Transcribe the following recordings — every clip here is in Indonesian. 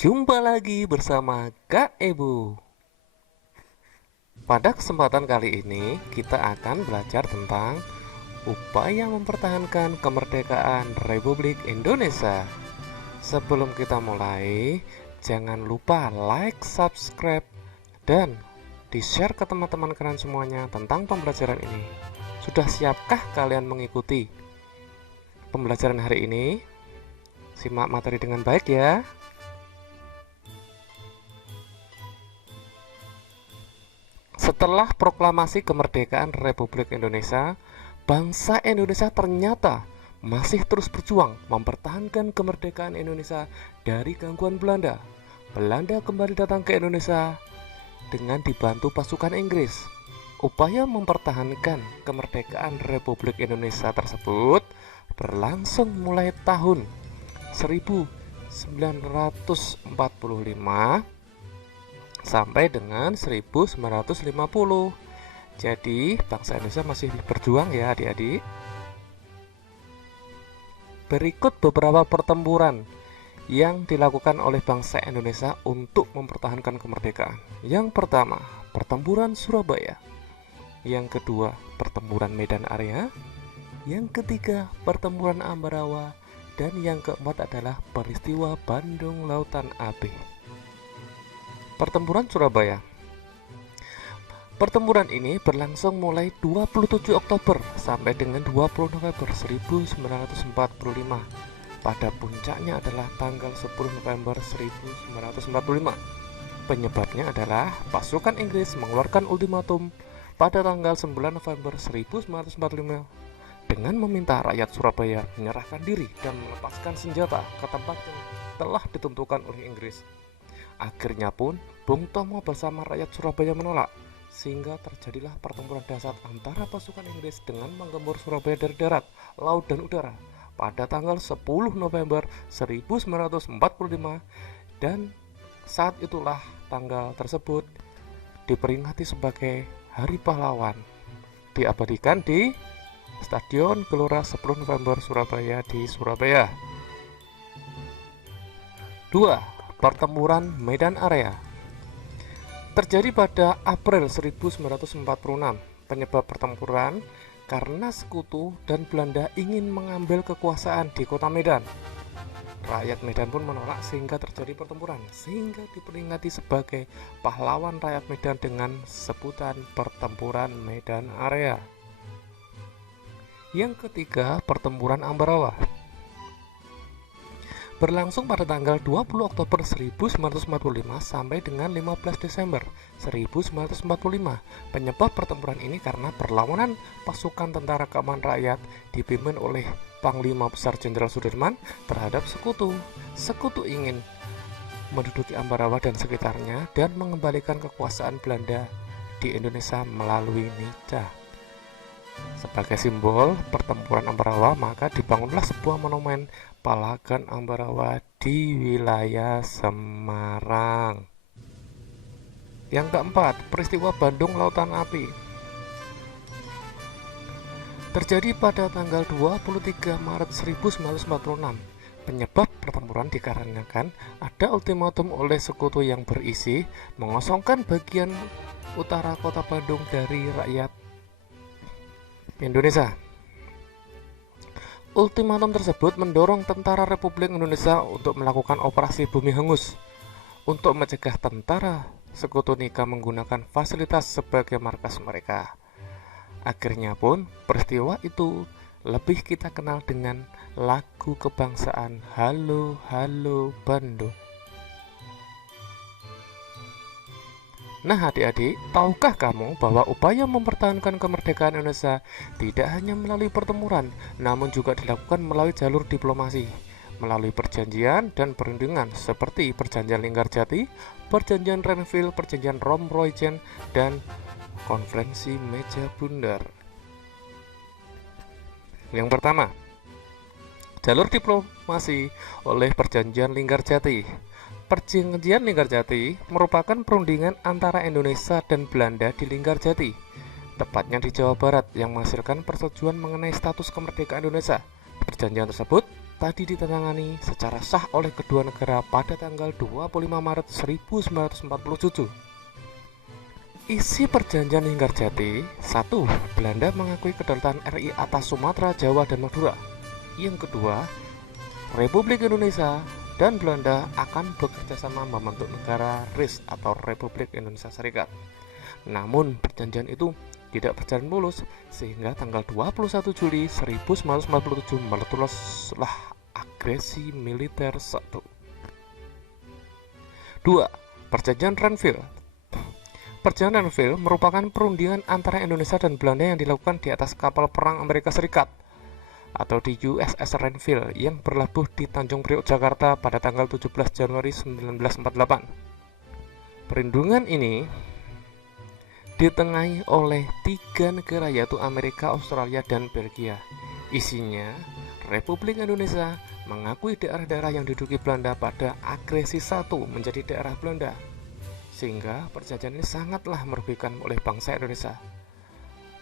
Jumpa lagi bersama Kak Ebu. Pada kesempatan kali ini kita akan belajar tentang upaya mempertahankan kemerdekaan Republik Indonesia. Sebelum kita mulai, jangan lupa like, subscribe, dan di-share ke teman-teman kalian semuanya tentang pembelajaran ini. Sudah siapkah kalian mengikuti pembelajaran hari ini? Simak materi dengan baik ya. Setelah proklamasi kemerdekaan Republik Indonesia, bangsa Indonesia ternyata masih terus berjuang mempertahankan kemerdekaan Indonesia dari gangguan Belanda. Belanda kembali datang ke Indonesia dengan dibantu pasukan Inggris. Upaya mempertahankan kemerdekaan Republik Indonesia tersebut berlangsung mulai tahun 1945 sampai dengan 1950. Jadi bangsa Indonesia masih berjuang ya adik-adik. Berikut beberapa pertempuran yang dilakukan oleh bangsa Indonesia untuk mempertahankan kemerdekaan. Yang pertama, pertempuran Surabaya. Yang kedua, pertempuran Medan Area. Yang ketiga, pertempuran Ambarawa. Dan yang keempat adalah peristiwa Bandung Lautan Api. Pertempuran Surabaya. Pertempuran ini berlangsung mulai 27 Oktober sampai dengan 20 November 1945. Pada puncaknya adalah tanggal 10 November 1945. Penyebabnya adalah pasukan Inggris mengeluarkan ultimatum pada tanggal 9 November 1945 dengan meminta rakyat Surabaya menyerahkan diri dan melepaskan senjata ke tempat yang telah ditentukan oleh Inggris. Akhirnya pun Bung Tomo bersama rakyat Surabaya menolak, sehingga terjadilah pertempuran dahsyat antara pasukan Inggris dengan menggempur Surabaya dari darat, laut, dan udara pada tanggal 10 November 1945. Dan saat itulah tanggal tersebut diperingati sebagai Hari Pahlawan, diabadikan di Stadion Gelora 10 November Surabaya di Surabaya. 2. Pertempuran Medan Area terjadi pada April 1946. Penyebab pertempuran karena sekutu dan Belanda ingin mengambil kekuasaan di kota Medan. Rakyat Medan pun menolak sehingga terjadi pertempuran, sehingga diperingati sebagai pahlawan rakyat Medan dengan sebutan pertempuran Medan Area. Yang ketiga, pertempuran Ambarawa berlangsung pada tanggal 20 Oktober 1945 sampai dengan 15 Desember 1945. Penyebab pertempuran ini karena perlawanan pasukan Tentara Keamanan Rakyat dipimpin oleh Panglima Besar Jenderal Sudirman terhadap sekutu. Sekutu ingin menduduki Ambarawa dan sekitarnya dan mengembalikan kekuasaan Belanda di Indonesia melalui Nica. Sebagai simbol pertempuran Ambarawa, maka dibangunlah sebuah monumen Palagan Ambarawa di wilayah Semarang. Yang keempat, peristiwa Bandung Lautan Api terjadi pada tanggal 23 Maret 1946. Penyebab pertempuran dikarenakan ada ultimatum oleh sekutu yang berisi mengosongkan bagian utara kota Bandung dari rakyat Indonesia. Ultimatum tersebut mendorong tentara Republik Indonesia untuk melakukan operasi bumi hangus untuk mencegah tentara sekutu Nica menggunakan fasilitas sebagai markas mereka. Akhirnya pun peristiwa itu lebih kita kenal dengan lagu kebangsaan Halo Halo Bandung. Nah adik-adik, tahukah kamu bahwa upaya mempertahankan kemerdekaan Indonesia tidak hanya melalui pertempuran, namun juga dilakukan melalui jalur diplomasi, melalui perjanjian dan perundingan seperti Perjanjian Linggarjati, Perjanjian Renville, Perjanjian Romroy-Jen, dan Konferensi Meja Bundar. Yang pertama, jalur diplomasi oleh Perjanjian Linggarjati. Perjanjian Linggarjati merupakan perundingan antara Indonesia dan Belanda di Linggarjati, tepatnya di Jawa Barat, yang menghasilkan persetujuan mengenai status kemerdekaan Indonesia. Perjanjian tersebut tadi ditandatangani secara sah oleh kedua negara pada tanggal 25 Maret 1947. Isi perjanjian Linggarjati: 1. Belanda mengakui kedaulatan RI atas Sumatera, Jawa, dan Madura. Yang kedua, Republik Indonesia dan Belanda akan bekerjasama membentuk negara RIS atau Republik Indonesia Serikat. Namun perjanjian itu tidak berjalan mulus sehingga tanggal 21 Juli 1947 meletuslah agresi militer 1. 2. Perjanjian Renville. Perjanjian Renville merupakan perundingan antara Indonesia dan Belanda yang dilakukan di atas kapal perang Amerika Serikat atau di USS Renville yang berlabuh di Tanjung Priok, Jakarta pada tanggal 17 Januari 1948. Perundingan ini ditengahi oleh 3 negara yaitu Amerika, Australia, dan Belgia. Isinya, Republik Indonesia mengakui daerah-daerah yang diduduki Belanda pada agresi 1 menjadi daerah Belanda, sehingga perjanjian ini sangatlah merugikan oleh bangsa Indonesia.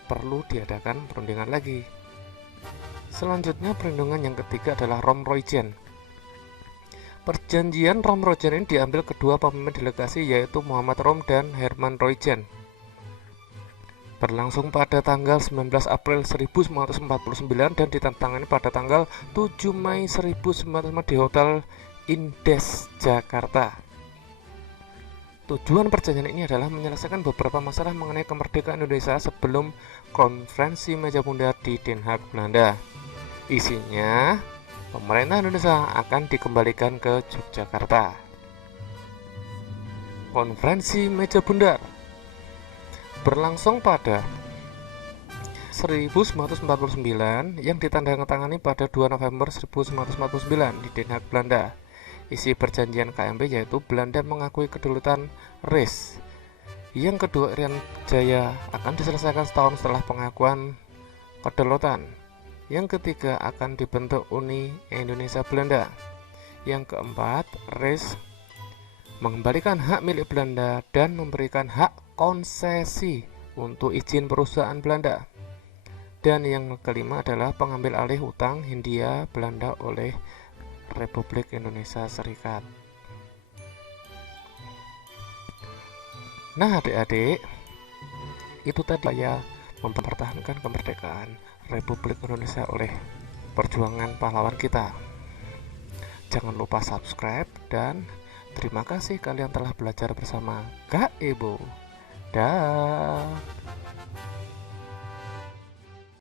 Perlu diadakan perundingan lagi. Selanjutnya, perundingan yang ketiga adalah Rom-Royjen. Perjanjian Rom-Royjen ini diambil kedua pemimpin delegasi yaitu Muhammad Rom dan Herman Royjen. Berlangsung pada tanggal 19 April 1949 dan ditandatangani pada tanggal 7 Mei 1945 di Hotel Indes, Jakarta. Tujuan perjanjian ini adalah menyelesaikan beberapa masalah mengenai kemerdekaan Indonesia sebelum konferensi meja bundar di Den Haag, Belanda. Isinya, pemerintah Indonesia akan dikembalikan ke Yogyakarta. Konferensi meja bundar berlangsung pada 1949 yang ditandatangani pada 2 November 1949 di Den Haag, Belanda. Isi perjanjian KMP yaitu Belanda mengakui kedaulatan RIS. Yang kedua, Irian Jaya akan diselesaikan setahun setelah pengakuan kedaulatan. Yang ketiga, akan dibentuk Uni Indonesia Belanda. Yang keempat, RIS mengembalikan hak milik Belanda dan memberikan hak konsesi untuk izin perusahaan Belanda. Dan yang kelima adalah pengambil alih utang Hindia Belanda oleh Republik Indonesia Serikat. Nah adik-adik, itu tadi saya mempertahankan kemerdekaan Republik Indonesia oleh perjuangan pahlawan kita. Jangan lupa subscribe dan terima kasih kalian telah belajar bersama Kak Ibu. Dah.